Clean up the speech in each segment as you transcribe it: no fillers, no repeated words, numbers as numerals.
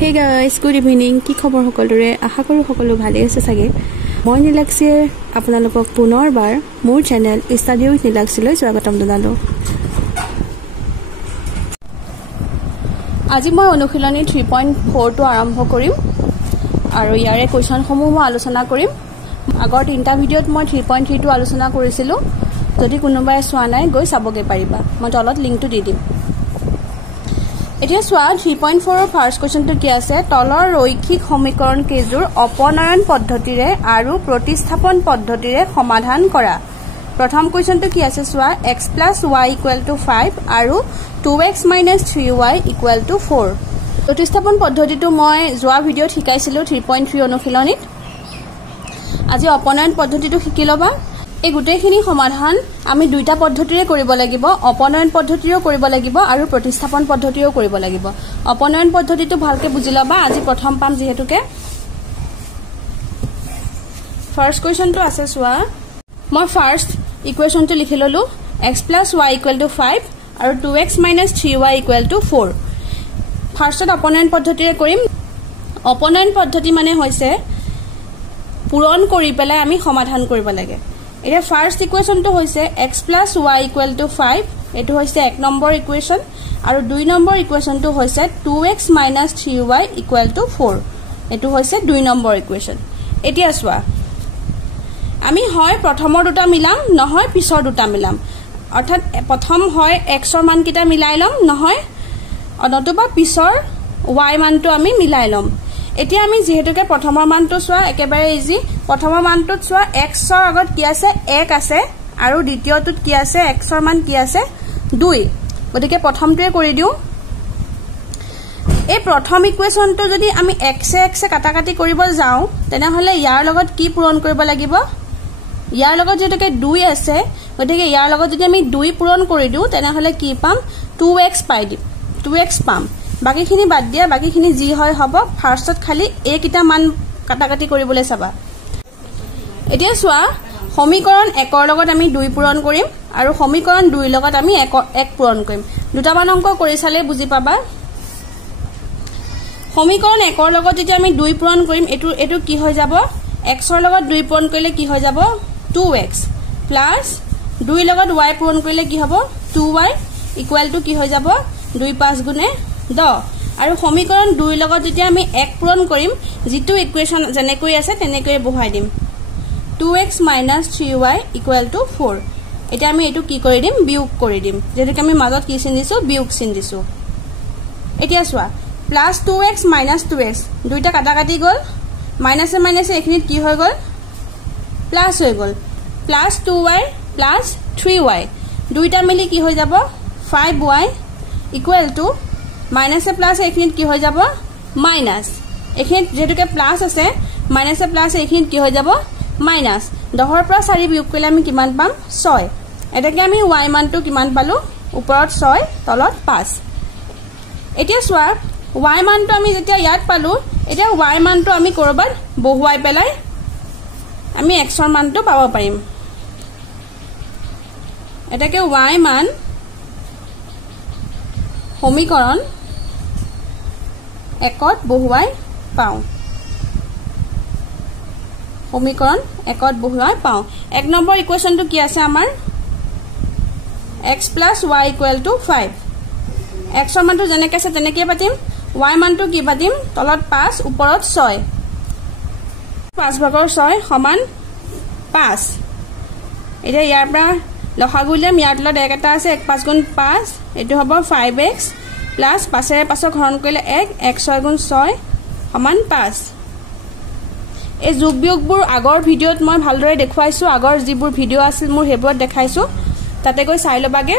Hey guys, good evening. কি খবৰ সকলোৰে আশা কৰো সকলো ভালে আছে সাগে মই নীলাক্ষীয়ে আপোনালোকক পুনৰবাৰ মোৰ চেনেল ষ্টাডি উইথ নীলাক্ষীলৈ স্বাগতম জনালো আজি মই অনুশীলনী 3.4 টো আৰম্ভ কৰিম আৰু ইয়াৰে কোৱেশ্চন সমূহ মই আলোচনা কৰিম আগৰ তিনটা ভিডিঅত মই 3.3 টো আলোচনা কৰিছিলো যদি কোনোবাই চোৱা নাই গৈ চাবগে পাৰিবা মই তলত লিংকটো দি দিম এতিয়া সোয়া 3.4 ৰ ফাৰ্স্ট কোৱেশ্চনটো কি আছে তলৰ ৰৈখিক সমীকৰণ কেজুৰ অপনয়ন পদ্ধতিৰে আৰু প্ৰতিস্থাপন পদ্ধতিৰে সমাধান কৰা প্ৰথম কোৱেশ্চনটো কি আছে সোয়া x + y = 5 আৰু 2x - 3y = 4 প্ৰতিস্থাপন পদ্ধতিটো মই যোৱা ভিডিঅত শিকাইছিলো 3.3 অনুশীলনীত আজি অপনয়ন পদ্ধতিটো শিকি লবা এই গুটেখিনি সমাধান আমি দুইটা পদ্ধতিৰে কৰিব লাগিব অপনয়ন পদ্ধতিৰেও কৰিব লাগিব আৰু প্ৰতিস্থাপন পদ্ধতিৰেও কৰিব লাগিব অপনয়ন পদ্ধতিটো ভালকে বুজি লবা আজি প্ৰথম পাম যেহেতুকে ফাৰ্স্ট কোৱেশ্চনটো আছে সোয়া মই ফাৰ্স্ট ইকুৱেশনটো লিখি ললো x + y = 5 আৰু 2x - 3y = 4 ফাৰ্স্টত অপনয়ন পদ্ধতিৰে কৰিম অপনয়ন পদ্ধতি মানে হৈছে পূৰণ কৰি পেলাই আমি সমাধান কৰিব লাগে এটা ফাৰ্স্ট ইকুৱেশনটো হৈছে x + y = 5 এটো হৈছে এক নম্বৰ ইকুৱেশন আৰু দুই নম্বৰ ইকুৱেশনটো হৈছে 2x - 3y = 4 এটো হৈছে দুই নম্বৰ ইকুৱেশন এতিয়া সোয়া আমি হয় প্ৰথমৰ দুটা মিলাম নহয় পিছৰ দুটা মিলাম অৰ্থাৎ প্ৰথম হয় x ৰ মান কিটা মিলাই লম নহয় অনতুবা পিছৰ y মানটো আমি মিলাই লম এতিয়া আমি যেহেতুকে প্ৰথমৰ মানটো সোয়া একেবাৰে ইজি প্ৰথমৰ মানটোত সোয়া x ৰ আগত কি আছে 1 আছে আৰু দ্বিতীয়টোত কি আছে x ৰ মান কি আছে 2 গতিকে প্ৰথমটোৱে কৰি দিও এই প্ৰথম ইকুৱেশনটো যদি আমি x এ কাটাকাটি কৰিব যাও তেনে হলে ইয়াৰ লগত কি পূৰণ কৰিব লাগিব ইয়াৰ লগত যেটোকে 2 আছে গতিকে ইয়াৰ লগত যদি আমি 2 পূৰণ কৰি দিও তেনে হলে কি পাম 2x পাই দিম 2x পাম বাকিখিনি বাদ দিয়া বাকিখিনি যি হয় হ'ব ফাৰ্স্টত খালি a কিটা মান কাটাকাটি কৰিবলৈ চাবা এতিয়া সোয়া সমীকৰণ 1 ৰ লগত আমি 2 পূৰণ কৰিম আৰু সমীকৰণ 2 ৰ লগত আমি 1 পূৰণ কৰিম দুটা মান অংক কৰি চালে বুজি পাবা সমীকৰণ 1 ৰ লগত যেতিয়া আমি 2 পূৰণ কৰিম এটো কি হৈ যাব x ৰ লগত 2 পূৰণ কৰিলে কি হৈ যাব 2x প্লাস 2 লগত y পূৰণ কৰিলে কি হ'ব 2y = কি হৈ যাব 2 5 গুণে 10 আৰু সমীকৰণ 2 লগত যেতিয়া আমি 1 পূৰণ কৰিম যেটো ইকুৱেশন জেনেকৈ আছে তেনেকৈ বহাই দিম 2x - 3y = 4 এতিয়া আমি এটো কি কৰি দিম বিয়োগ কৰি দিম যেটো আমি মাজত কি চিন দিছো বিয়োগ চিন দিছো এতিয়া সোয়া প্লাস 2x - 2x দুইটা কাটাকাটি গল মাইনাসে মাইনাসে এখিনিত কি হৈ গল প্লাস হৈ গল প্লাস 2y প্লাস 3y দুইটা মিলি কি হৈ যাব 5y = মাইনাসে প্লাস এখিনিত কি হৈ যাব মাইনাস এখিনিত যেটোকে প্লাস আছে মাইনাসে প্লাস এখিনিত কি হৈ যাব মাইনাস 10 ৰ পৰা 4 বিয়োগ কৰিলে আমি কিমান পাম 6 এটাকে আমি y মানটো কিমান পালো ওপৰত 6 তলত 5 এতিয়া সোয়া y মানটো আমি যেতিয়া ইয়াত পালো এতিয়া y মানটো আমি কৰবাত বহুৱাই পেলাই আমি x ৰ মানটো পাব পাৰিম এটাকে y মান সমীকৰণ 1ত বহুৱাই পাও সমীকৰণ 1ত বহুৱাই পাও এক নম্বৰ ইকুৱেশনটো কি আছে আমাৰ x + y = 5 x ৰ মানটো যেনেকৈ আছে তেনেকৈ পাতিম y মানটো কি পাতিম তলত 5 ওপৰত 6 5/6 = 5 এতিয়া ইয়াৰ পৰা লসাগু লিয়াম ইয়াৰ তলত 1 এটা আছে 1 5 গুণ 5 এটো হ'ব 5x প্লাস 5 ৰ পাছত হৰণ কৰিলে 1 1 6 গুণ 6 = 5 এই যোগ বিয়োগবোৰ আগৰ ভিডিঅত মই ভালদৰে দেখুৱাইছো আগৰ যিবোৰ ভিডিঅ আছিল মোৰ হেবোৰত দেখাইছো তাতে গৈ চাই লবাগে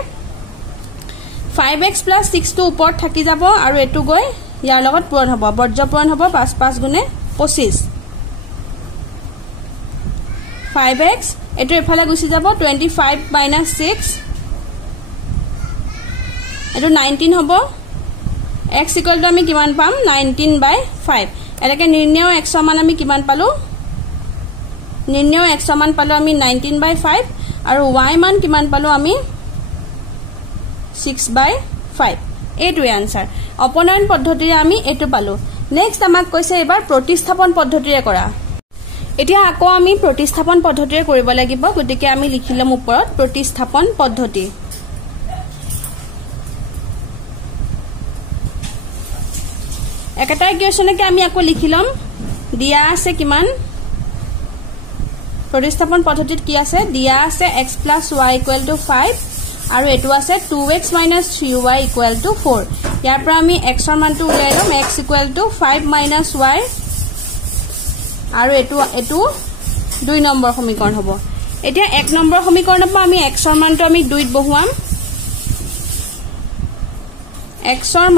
5x + 6 টো ওপৰত থাকি যাব আৰু এটো গৈ ইয়াৰ লগত পূৰণ হ'ব বৰ্জ্য পূৰণ হ'ব 5 5 গুণে 25 5x এটো এফালে গুছি যাব 25 - 6 এটো 19 হ'ব x = আমি কিমান পাম 19/5 এটাকে নিৰ্ণয় x ৰ মান আমি কিমান পালো নিৰ্ণয় x ৰ মান পালো আমি 19/5 আৰু y মান কিমান পালো আমি 6/5 এইটোৱে আনসাৰ অপনয়ন পদ্ধতিৰে আমি এটো পালো নেক্সট আমাক কৈছে এবাৰ প্ৰতিস্থাপন পদ্ধতিৰে কৰা এতিয়া আকৌ আমি প্ৰতিস্থাপন পদ্ধতিৰে কৰিব লাগিব গতিকে আমি লিখিলম ওপৰত প্ৰতিস্থাপন পদ্ধতি একটা ইকুৱেশ্যনকে আমি আকৌ লিখিলম দিয়া আছে কিমান প্ৰতিস্থাপন পদ্ধতিত কি আছে দিয়া আছে x + y = 5 আৰু এটো আছে 2x - 3y = 4 ইয়াৰ পৰা আমি x ৰ মানটো উলিয়াই লম x = 5 - y আৰু এটো 2 নম্বৰ সমীকৰণ হ'ব এতিয়া 1 নম্বৰ সমীকৰণৰ পৰা আমি x ৰ মানটো আমি 2 ত বহুৱাম x ৰ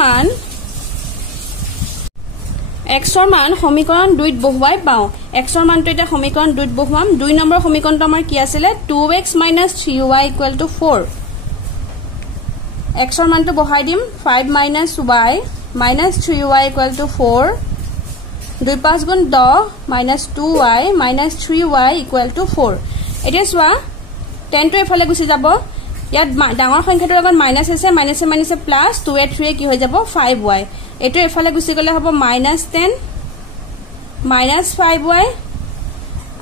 মান সমীকৰণ 2 ত বহুৱাই পাও x ৰ মানটো এটা সমীকৰণ 2 ত বহুৱাম 2 নম্বৰ সমীকৰণটো আমাৰ কি আছিল 2x - 3y = 4 x ৰ মানটো বহাই দিম 5 - y - 3y = 4 2 5 গুণ 10 - 2y - 3y = 4 এতিয়া চোৱা 10 টো এফালে গুছি যাব ইয়াত ডাঙৰ সংখ্যাটোৰ লগত মাইনাস আছে মাইনাসে প্লাস 2 এ 3 কি হৈ যাব 5y এটো এফালে গুছি গলে হ'ব -10 - 5y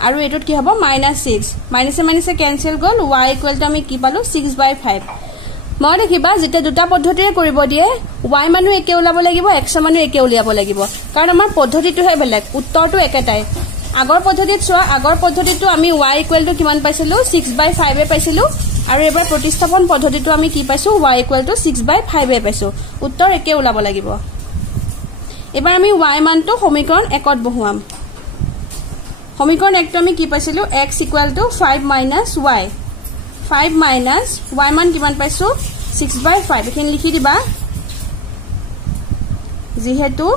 আৰু এটোত কি হ'ব -6 মাইনাসে ক্যান্সেল গল y = আমি কি পালো 6/5 মই দেখিবা যেটা দুটা পদ্ধতিৰে কৰিব দিয়ে y মানু একে উলাব লাগিব x মানু একে উলিয়াব লাগিব কাৰণ আমাৰ পদ্ধতিটোহে বেলেগ উত্তৰটো একেটাই আগৰ পদ্ধতিত চোৱা আগৰ পদ্ধতিটো আমি y = কিমান পাইছিলো 6/5 এ পাইছিলো আৰু এবাৰ প্ৰতিস্থাপন পদ্ধতিটো আমি কি পাইছো y = 6/5 এ পাইছো উত্তৰ একে উলাব লাগিব এবাৰ আমি y মানটো সমীকৰণ 1 ত বহুৱাম সমীকৰণ 1 টো আমি কি পাইছিলো x = 5 - y 5 - y মান কিমান পাইছো 6/5 এখিনি লিখি দিবা যেহেতু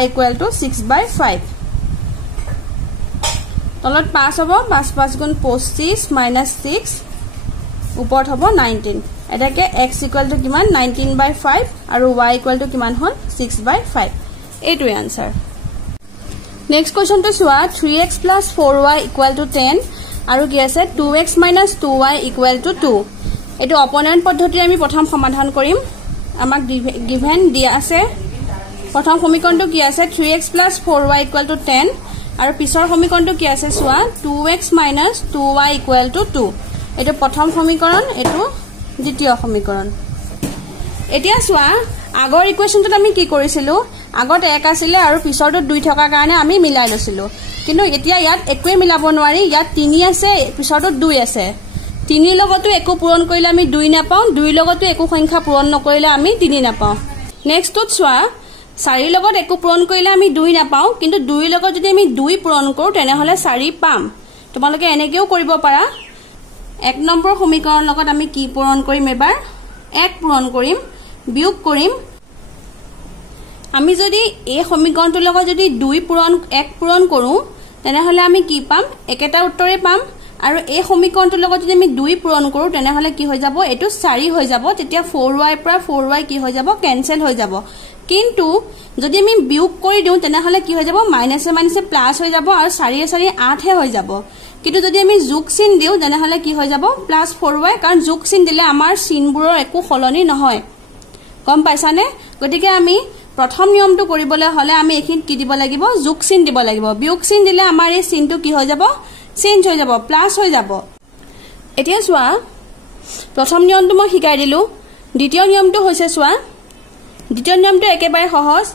y = 6/5 তলত 5 হ'ব 5 5 গুণ 25 - 6 ওপৰত হ'ব 19 এটাকে x = কিমান 19/5 আৰু y = কিমান হ'ল 6/5 এইটো আনসাৰ নেক্সট কোৱেশ্চনটো চোৱা 3x + 4y = 10 আৰু কি আছে 2x - 2y = 2 এটো অপোনেন্ট পদ্ধতিৰে আমি প্ৰথম সমাধান কৰিম আমাক গিভেন দিয়া আছে প্ৰথম সমীকৰণটো কি আছে 3x + 4y = 10 আৰু পিছৰ সমীকৰণটো কি আছে চোৱা 2x - 2y = 2 এটো প্ৰথম সমীকৰণ এটো দ্বিতীয় সমীকৰণ এতিয়া চোৱা আগৰ ইকুৱেশনটোত আমি কি কৰিছিলো আগত 1 আছিল আৰু পিছৰটো 2 থকা কাৰণে আমি মিলাই লৈছিলো কিন্তু এতিয়া ইয়াত একোৱে মিলাব নোৱাৰি ইয়াত 3 আছে পিছৰটো 2 আছে 3 লগতো একো পূৰণ কৰিলে আমি 2 নাপাও 2 লগতো একো সংখ্যা পূৰণ নকৰিলে আমি 3 নাপাও নেক্সটত চোৱা 4 লগত একো পূৰণ কৰিলে আমি 2 নাপাও কিন্তু 2 লগত যদি আমি 2 পূৰণ কৰো তেনে হলে 4 পাম তোমালোকে এনেকেও কৰিব পাৰা 1 নম্বৰ সমীকৰণ লগত আমি কি পূৰণ কৰিম এবাৰ 1 পূৰণ কৰিম বিয়োগ কৰিম আমি যদি এই সমীকৰণটোৰ লগত যদি 1 পূৰণ কৰো তেনে হলে আমি কি পাম একেটা উত্তৰে পাম আৰু এই সমীকৰণটোৰ লগত যদি আমি 2 পূৰণ কৰো তেনে হলে কি হৈ যাব এটো 4 হৈ যাব তেতিয়া 4y পৰা 4y কি হৈ যাব কেনসেল হৈ যাব কিন্তু যদি আমি বিয়োগ কৰি দিও তেনে হলে কি হৈ যাব মাইনাসে প্লাস হৈ যাব আৰু 4 4 8 হে হৈ যাব কিন্তু যদি আমি যোগ চিন দিও তেনে হলে কি হৈ যাব +4y কাৰণ যোগ চিন দিলে আমাৰ চিনবোৰৰ একো খলনি নহয় কম পাইছানে গতিকে আমি প্ৰথম নিয়মটো কৰিবলৈ হলে আমি এখিন কি দিব লাগিব যোগ চিন দিব লাগিব বিয়োগ চিন দিলে আমাৰ এই চিনটো কি হৈ যাব চেঞ্জ হৈ যাব প্লাস হৈ যাব এতিয়া চোৱা প্ৰথম নিয়মটো মই শিকাই দিলো দ্বিতীয় নিয়মটো হৈছে চোৱা দ্বিতীয় নিয়মটো একেবাৰে সহজ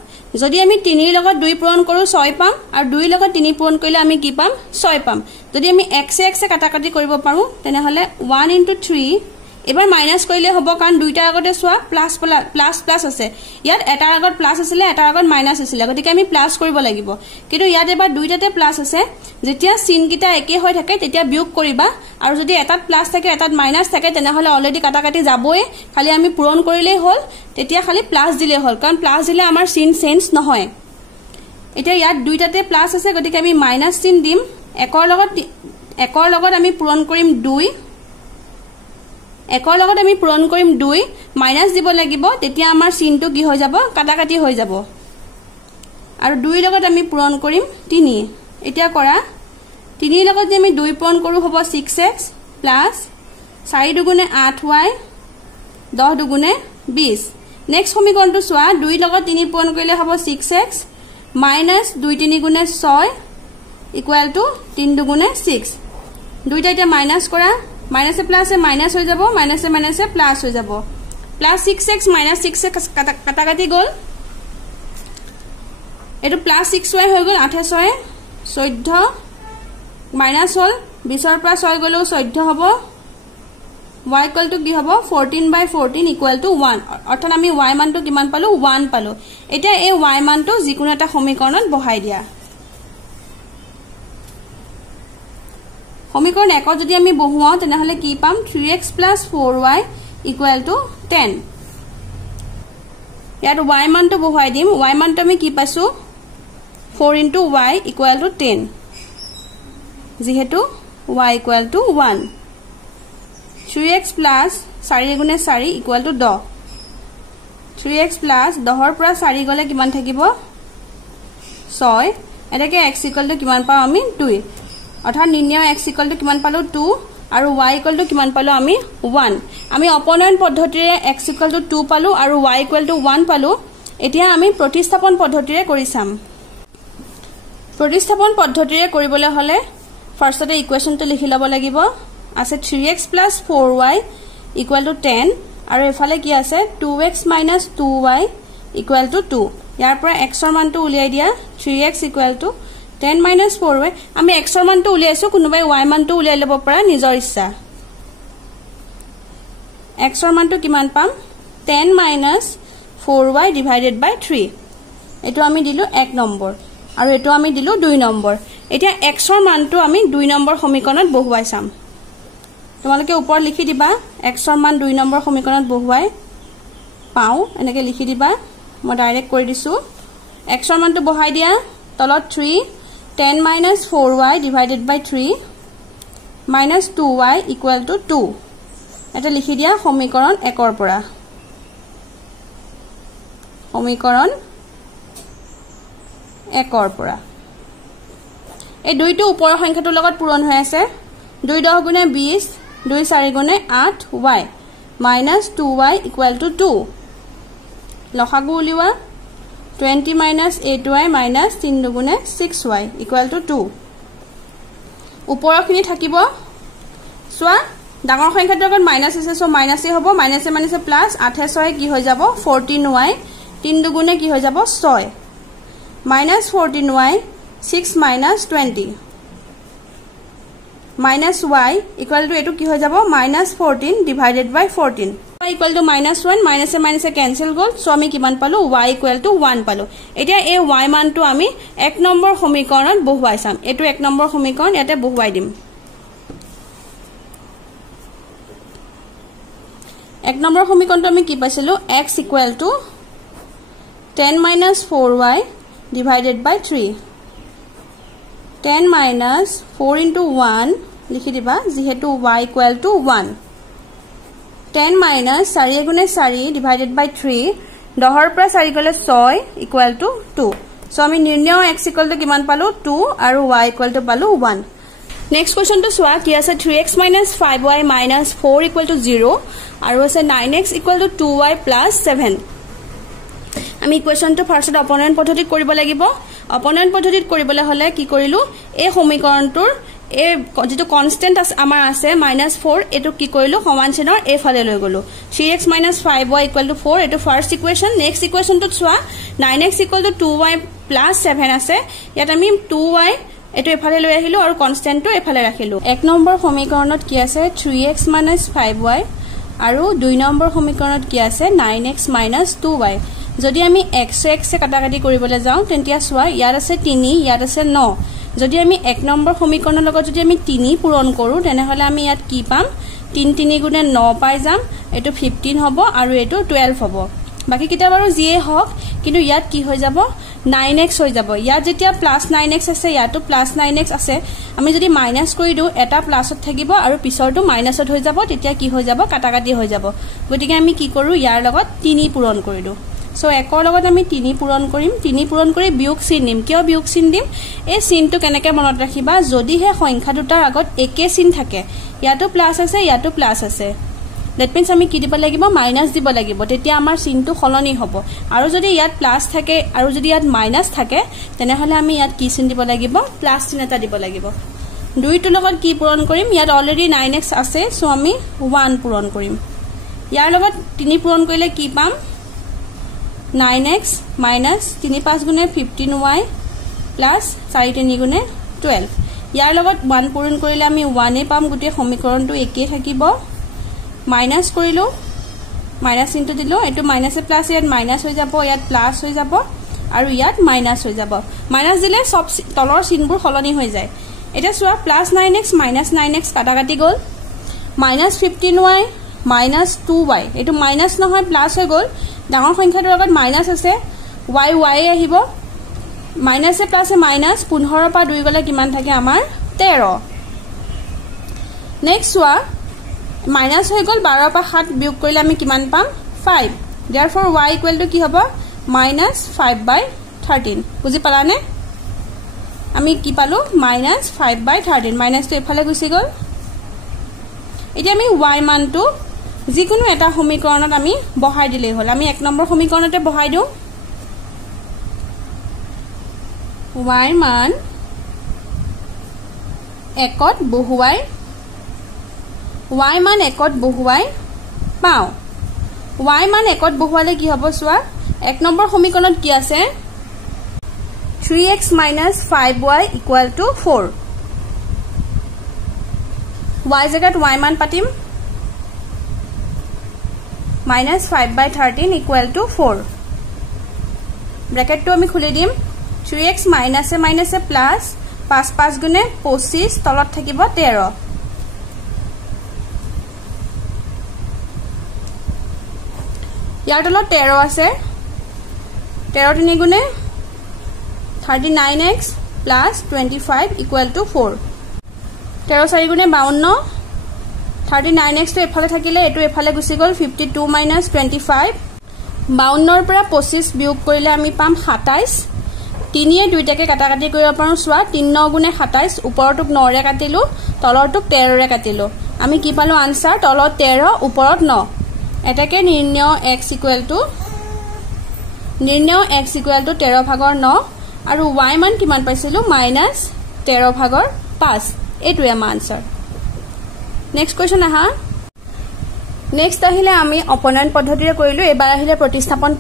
যদি আমি 3 ৰ লগত 2 পূৰণ কৰো 6 পাম আৰু 2 ৰ লগত 3 পূৰণ কৰিলে আমি কি পাম 6 পাম যদি আমি x এ কাটাকাটি কৰিব পাৰো তেনে হলে 1 * 3 এবাৰ মাইনাস কৰিলে হ'ব কাৰণ দুইটাৰ আগতে চোৱা প্লাস আছে ইয়াত এটাৰ আগত প্লাস আছিল এটাৰ আগত মাইনাস আছিল গতিকে আমি প্লাস কৰিব লাগিব কিন্তু ইয়াত এবাৰ দুইটাতে প্লাস আছে যেতিয়া চিন কিটা একে হৈ থাকে তেতিয়া বিয়োগ কৰিবা আৰু যদি এটাত প্লাস থাকে এটাত মাইনাস থাকে তেনে হলে অলৰেডি কাটাকাটি যাবই খালি আমি পূৰণ কৰিলেই হ'ল তেতিয়া খালি প্লাস দিলে হ'ল কাৰণ প্লাস দিলে আমাৰ চিন চেঞ্জ নহয় এতিয়া ইয়াত দুইটাতে প্লাস আছে গতিকে আমি মাইনাস চিন দিম একৰ লগত আমি পূৰণ কৰিম 2 একৰ লগত আমি পূৰণ কৰিম 2 মাইনাস দিব লাগিব তেতিয়া আমাৰ চিনটো কি হৈ যাব কাটাকাটি হৈ যাব আৰু 2 লগত আমি পূৰণ কৰিম 3 এতিয়া কৰা 3 লগত যে আমি 2 পূৰণ কৰো হ'ব 6x + 4 দুগুণে 8y 10 দুগুণে 20 নেক্সট সমীকৰণটো চোৱা 2 লগত 3 পূৰণ কৰিলে হ'ব 6x minus 2 3 গুণে 6 equal to 3 দুগুণে 6 দুইটা এটা মাইনাস কৰা মাইনাস এ প্লাস এ মাইনাস হৈ যাব মাইনাস এ প্লাস হৈ যাব প্লাস 6x minus 6x কাটাকাটি গল এটো প্লাস 6y হৈ গল 8 6 14 মাইনাস হল 20 ৰ পৰা 6 গলো 14 হ'ব y equal to কি হ'ব 14/14 equal to 1 অৰ্থাৎ আমি y মানটো কিমান পালো 1 পালো এতিয়া এই y মানটো যিকোনো এটা সমীকৰণত বহাই দিয়া সমীকৰণ 1 যদি আমি বহুৱাও তেনেহলে কি পাম 3x + 4y equal to 10 ইয়াত y মানটো বহাই দিম y মানটো আমি কি পাইছো 4 * y equal to 10 যেহেতু y equal to 1 3x plus 4 গুণে 4 equal to 10 3x plus 10 ৰ পৰা 4 গলে কিমান থাকিব 6 এটাকে x equal to কিমান পাও আমি 2 অৰ্থাৎ নিৰ্ণয় x equal to কিমান পালো 2 আৰু y equal to কিমান পালো আমি 1 আমি অপনয়ন পদ্ধতিৰে x equal to 2 পালো আৰু y equal to 1 পালো এতিয়া আমি প্ৰতিস্থাপন পদ্ধতিৰে কৰি চাম প্ৰতিস্থাপন পদ্ধতিৰে কৰিবলৈ হলে ফাৰ্ষ্টতে ইকুৱেচনটো লিখি লব লাগিব আছে 3x plus 4y equal to 10 আৰু এফালে কি আছে 2x minus 2y equal to 2 ইয়াৰ পৰা x ৰ মানটো উলিয়াই দিয়া 3x equal to 10 minus 4y আমি x ৰ মানটো উলিয়াইছো কোনোবাই y মানটো উলিয়াই লব পৰা নিজৰ ইচ্ছা x ৰ মানটো কিমান পাম 10 minus 4y divided by 3 এটো আমি দিলো 1 নম্বৰ আৰু এটো আমি দিলো 2 নম্বৰ এতিয়া x ৰ মানটো আমি 2 নম্বৰ সমীকৰণত বহুৱাই চাম তোমালোকে ওপৰ লিখি দিবা x ৰ মান 2 নম্বৰ সমীকৰণত বহুৱাই পাও এনেকে লিখি দিবা মই ডাইৰেক্ট কৰি দিছো x ৰ মানটো বহাই দিয়া তলত 3 10 minus 4y divided by 3 minus 2y equal to 2 এটা লিখি দিয়া সমীকৰণ 1 ৰ পৰা সমীকৰণ 1 ৰ পৰা এই দুইটো ওপৰৰ সংখ্যাটোৰ লগত পূৰণ হৈ আছে 2 10 গুণে 20 2 4 গুণে 8y minus 2y equal to 2 লসাগু উলিওৱা 20 minus 8y minus 3 গুণে 6y equal to 2 ওপৰখিনি থাকিব সোৱা ডাঙৰ সংখ্যাটোৰ লগত মাইনাস আছে সো মাইনাসে হ'ব মাইনাসে মাইনাসে প্লাস 8 6 কি হৈ যাব 14y 3 গুণে কি হৈ যাব 6 minus 14y 6 minus 20 minus y equal to etu ki hoy jabo minus 14 divided by 14 y equal to minus 1 minus a minus a cancel gol so ami kiman palu y equal to 1 palu etia a y মান to ami 1 number সমীকৰণত বহুৱাই চাম এটো 1 number সমীকৰণ ইয়াতে বহুৱাই দিম 1 number সমীকৰণটো আমি কি পাইছিলো x equal to 10 minus 4y divided by 3 10 minus 4 into 1 লিখি দিবা যেহেতু y equal to 1 10 minus 4 গুণে 4 divided by 3 10 ৰ পৰা 4 গলে 6 equal to 2 so আমি নিৰ্ণয় x equal to কিমান পালো 2 আৰু y equal to পালো 1 নেক্সট কোৱেশ্চন টো সোৱা কি আছে 3x minus 5y minus 4 equal to 0 আৰু আছে 9x equal to 2y plus 7 আমি ইকুৱেচনটো ফাৰ্স্টত অপনয়ন পদ্ধতিত কৰিব লাগিব অপনয়ন পদ্ধতিত কৰিবলৈ হলে কি কৰিলো এই সমীকৰণটোৰ এই যেটো কনস্ট্যান্ট আমাৰ আছে -4 এটো কি কৰিলো সমান চিনৰ এ ফালে লৈ গলো 3x - 5y = 4 এটো ফাৰ্স্ট ইকুৱেচন নেক্সট ইকুৱেচনটো চোৱা 9x = 2y + 7 আছে ইয়াত আমি 2y এটো এফালে লৈ আহিলো আৰু কনস্ট্যান্টটো এফালে ৰাখিলো এক নম্বৰ সমীকৰণত কি আছে 3x - 5y আৰু দুই নম্বৰ সমীকৰণত কি আছে 9x - 2y যদি আমি x x এ কাটাকাটি কৰিবলৈ যাও তেন্তিয়া সোৱা ইয়াৰ আছে 3 ইয়াৰ আছে 9 যদি আমি এক নম্বৰ সমীকৰণৰ লগত যদি আমি 3 পূৰণ কৰো তেনেহলে আমি ইয়াত কি পাম 3 3 গুণে 9 পাই যাম এটো 15 হ'ব আৰু এটো 12 হ'ব বাকি কিটা বাৰু জিয়ে হক কিন্তু ইয়াত কি হৈ যাব 9x হৈ যাব ইয়াত যেতিয়া +9x আছে ইয়াতো +9x আছে আমি যদি মাইনাস কৰি দিও এটা প্লাসত থাকিব আৰু পিছৰটো মাইনাসত হৈ যাব তেতিয়া কি হৈ যাব কাটাকাটি হৈ যাব গতিকে আমি কি কৰো ইয়াৰ লগত 3 পূৰণ কৰি দিও সো একৰ লগত আমি 3 পূৰণ কৰিম 3 পূৰণ কৰি বিয়োগ চিন দিম কিয় বিয়োগ চিন দিম এই চিনটো কেনেকৈ মনত ৰাখিবা যদি হে সংখ্যা দুটাৰ আগত একে চিন থাকে ইয়াতো প্লাস আছে ইয়াতো প্লাস আছে দ্যাট মিন্স আমি কি দিব লাগিব মাইনাস দিব লাগিব তেতিয়া আমাৰ চিনটো খলনি হ'ব আৰু যদি ইয়াত প্লাস থাকে আৰু যদি ইয়াত মাইনাস থাকে তেনেহলে আমি ইয়াত কি চিন দিব লাগিব প্লাস চিন এটা দিব লাগিব 2 টো লগত কি পূৰণ কৰিম ইয়াত অলৰেডি 9x আছে সো আমি 1 পূৰণ কৰিম ইয়াৰ লগত 3 পূৰণ কৰিলে কি পাম 9x minus 3 5 গুণে 15y plus 4 3 গুণে 12 ইয়াৰ লগত 1 পূৰণ কৰিলে আমি 1 এ পাম গুটি সমীকৰণটো একেই থাকিব মাইনাস কৰিলো মাইনাস ইনটু দিলো এটো মাইনাস এ প্লাস ইয়াত মাইনাস হৈ যাব ইয়াত প্লাস হৈ যাব আৰু ইয়াত মাইনাস হৈ যাব মাইনাস দিলে সব তলৰ চিনবোৰ খলনি হৈ যায় এটা সোৱা প্লাস 9x minus 9x কাটাকাটি গল minus 15y minus 2y এটো মাইনাস নহয় প্লাস হৈ গল ডাঙৰ সংখ্যাটোৰ লগত মাইনাস আছে y y আহিব মাইনাস এ প্লাস এ মাইনাস 15 পা 2 গলে কিমান থাকে আমাৰ 13 নেক্সট সোৱা মাইনাস হৈ গল 12 পা 7 বিয়োগ কৰিলে আমি কিমান পাম 5 therefore y equal to কি হ'ব minus 5/13 বুজি পালানে আমি কি পালো minus 5/13 মাইনাস তো এফালে গুছি গল এতিয়া আমি y মানটো যিকোনো এটা সমীকৰণত আমি বহাই দিলে হল আমি 1 নম্বৰ সমীকৰণতে বহাই দিও y মান একত বহুৱাই y মান একত বহুৱাই পাও y মান একত বহুৱালে কি হ'ব সোৱা 1 নম্বৰ সমীকৰণত কি আছে 3x minus 5y equal to 4 y জায়গাত y মান পাতিম minus 5/13 equal to 4 ব্র্যাকেট তো আমি খুলি দিম 3x minus এ plus 5 5 গুণে 25 তলত থাকিব 13 ইয়াৰ তলত 13 আছে 13 3 গুণে 39x plus 25 equal to 4 13 4 গুণে 52 39x তো এফালে থাকিলে এটো এফালে গুছি গল 52 minus 25 52 ৰ পৰা 25 বিয়োগ কৰিলে আমি পাম 27 3 এ দুইটাকে কাটাকাটি কৰিব পাৰো সোৱা 3 9 গুণে 27 ওপৰটোক 9 ৰে কাটিলো তলৰটোক 13 ৰে কাটিলো আমি কি পালো আনসাৰ তলত 13 ওপৰত 9 এটাকে নিৰ্ণয় x equal to 13 ভাগৰ 9 আৰু y মান কিমান পাইছিলো -13 ভাগৰ 5 এটোৱে আমাৰ আনসাৰ নেক্সট কোৱেশ্চন আহা নেক্সট আহিলে আমি অপনয়ন পদ্ধতিৰে কৰিলো এবাৰ আহিলে প্ৰতিস্থাপন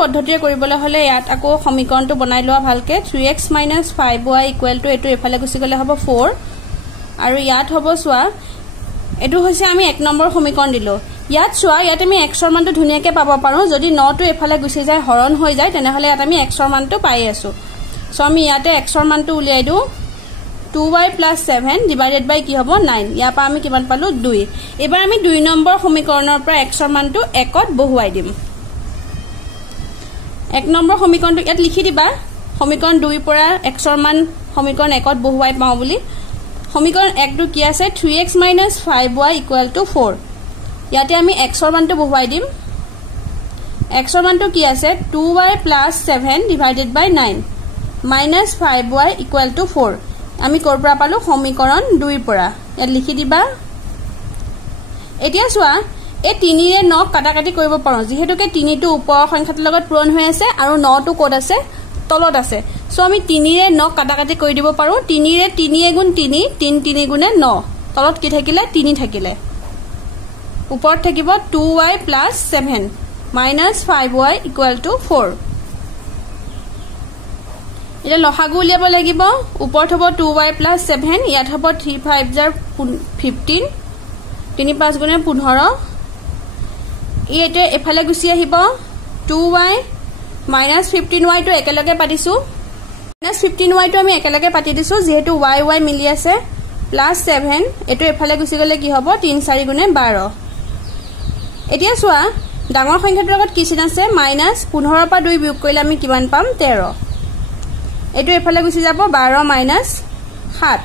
পদ্ধতিৰে কৰিবলৈ হলে ইয়াত আকৌ সমীকৰণটো বনাই লোৱা ভালকে 3x - 5y = এটো এফালে গুছি গলে হ'ব 4 আৰু ইয়াত হ'ব সোৱা এটো হৈছে আমি 1 নম্বৰ সমীকৰণ দিলো ইয়াত সোৱা ইয়াত আমি x ৰ মানটো ধুনিয়াকে পাব পাৰো যদি 9 টো এফালে গুছি যায় হৰণ হৈ যায় তেনেহলে ইয়াত আমি x ৰ মানটো পাই আছো সো আমি ইয়াতে x ৰ মানটো উলিয়াই দিও 2y plus 7 divided by কি হ'ব 9 ইয়াৰ পৰা আমি কিমান পালো 2 এবাৰ আমি 2 নম্বৰ সমীকৰণৰ পৰা x ৰ মানটো 1 ত বহুৱাই দিম 1 নম্বৰ সমীকৰণটো ইয়াত লিখি দিবা সমীকৰণ 2 পৰা x ৰ মান সমীকৰণ 1 ত বহুৱাই পাও বুলি সমীকৰণ 1 টো কি আছে 3x - 5y = 4 ইয়াতে আমি x ৰ মানটো বহুৱাই দিম x ৰ মানটো কি আছে 2y plus 7 divided by 9 minus 5y = 4 আমি কৰ পৰা পালো সমীকৰণ 2 পৰা ইয়াত লিখি দিবা এতিয়া সোৱা এই 3 ৰে 9 কাটাকাটি কৰিব পাৰো যেহেতুকে 3 টো ওপৰৰ সংখ্যাটোৰ লগত পূৰণ হৈ আছে আৰু 9 টো কোড আছে তলত আছে সো আমি 3 ৰে 9 কাটাকাটি কৰি দিব পাৰো 3 ৰে 3 গুণ 3 3 3 গুণে 9 তলত কি থাকিলে 3 থাকিলে ওপৰত থাকিব 2y plus 7 minus 5y = 4 এটা লসাগু উলিয়াব লাগিব ওপৰত হ'ব 2y plus 7 ইয়াত হ'ব 3 5 জাৰ 15 3 5 গুণে 15 ইতে এফালে গুছি আহিব 2y minus 15y টো একেলগে পাতিছো minus 15y টো আমি একেলগে পাতি দিছো যেহেতু y y মিলি আছে plus 7 এটো এফালে গুছি গলে কি হ'ব 3 4 গুণে 12 এতিয়া সোৱা ডাঙৰ সংখ্যাটোৰ লগত কি চিন আছে -15 পৰা 2 বিয়োগ কৰিলে আমি কিমান পাম 13 এটো এফালে গুছি যাব 12 minus 7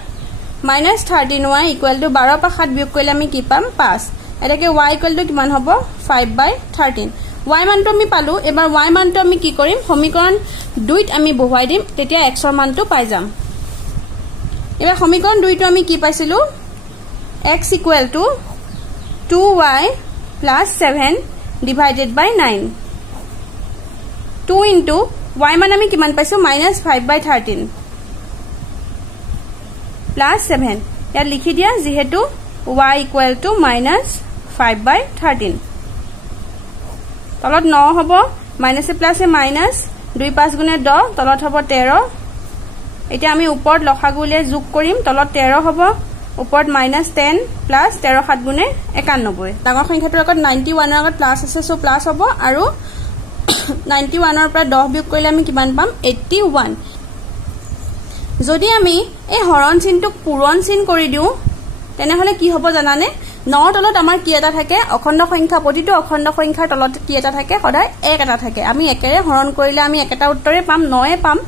minus 13y = 12 পৰা 7 বিয়োগ কৰিলে আমি কি পাম 5 এটাকে y = কিমান হ'ব 5/13 y মানটো আমি পালো এবাৰ y মানটো আমি কি কৰিম সমীকৰণ 2 ত আমি বহুৱাই দিম তেতিয়া x ৰ মানটো পাই যাম এবাৰ সমীকৰণ 2 টো আমি কি পাইছিলো x = 2y plus 7 divided by 9. 2 into y मान आमी किमान पाइছো minus 5/13 plus 7 यार लिखी दिया जिहेतु y equal to minus 5/13 तলত 9 हबो minus plus ए minus 2 5 गुणे 10 तলত हबो 13 এটা আমি উপৰত লখাগুলে যোগ কৰিম তলত 13 হ'ব উপৰত -10 প্লাস 13 7 গুণে 91 ডাঙৰ সংখ্যাটোৰ আগত 91 ৰ আগত প্লাস আছে সো প্লাস হ'ব আৰু 91 ৰ পৰা 10 বিয়োগ কৰিলে আমি কিমান পাম 81 যদি আমি এই হৰণ চিনটোক পূৰণ চিন কৰি দিও তেনেহলে কি হ'ব জানানে 9 তলত আমাৰ কি এটা থাকে অখণ্ড সংখ্যা প্ৰতিটো অখণ্ড সংখ্যাৰ তলত কি এটা থাকে সদায় 1 এটা থাকে আমি একেৰে হৰণ কৰিলে আমি একেটা উত্তৰে পাম 9 এ পাম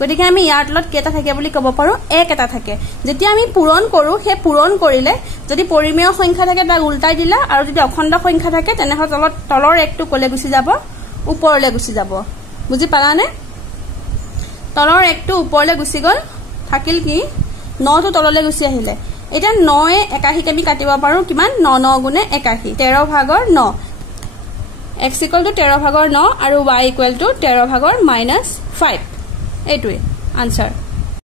গতিকে আমি ইয়াৰ তলত কেটা থাকে বুলি ক'ব পাৰো 1 এটা থাকে যেতিয়া আমি পূৰণ কৰো হে পূৰণ কৰিলে যদি পৰিমেয় সংখ্যা থাকে তাক উল্টাই দিলা আৰু যদি অখণ্ড সংখ্যা থাকে তেনেহলে তলৰ একটো কলে গুছি যাব ওপৰলে গুছি যাব বুজি পালানে তলৰ একটো ওপৰলে গুছি গল থাকিল কি 9 টো তললে গুছি আহিলে এটা 9 এ 81 আমি কাটিব পাৰো কিমান 9 9 গুণে 81 13 ভাগৰ 9 x = 13 ভাগৰ 9 আৰু y = 13 ভাগৰ -5 এইটোৱে আনসাৰ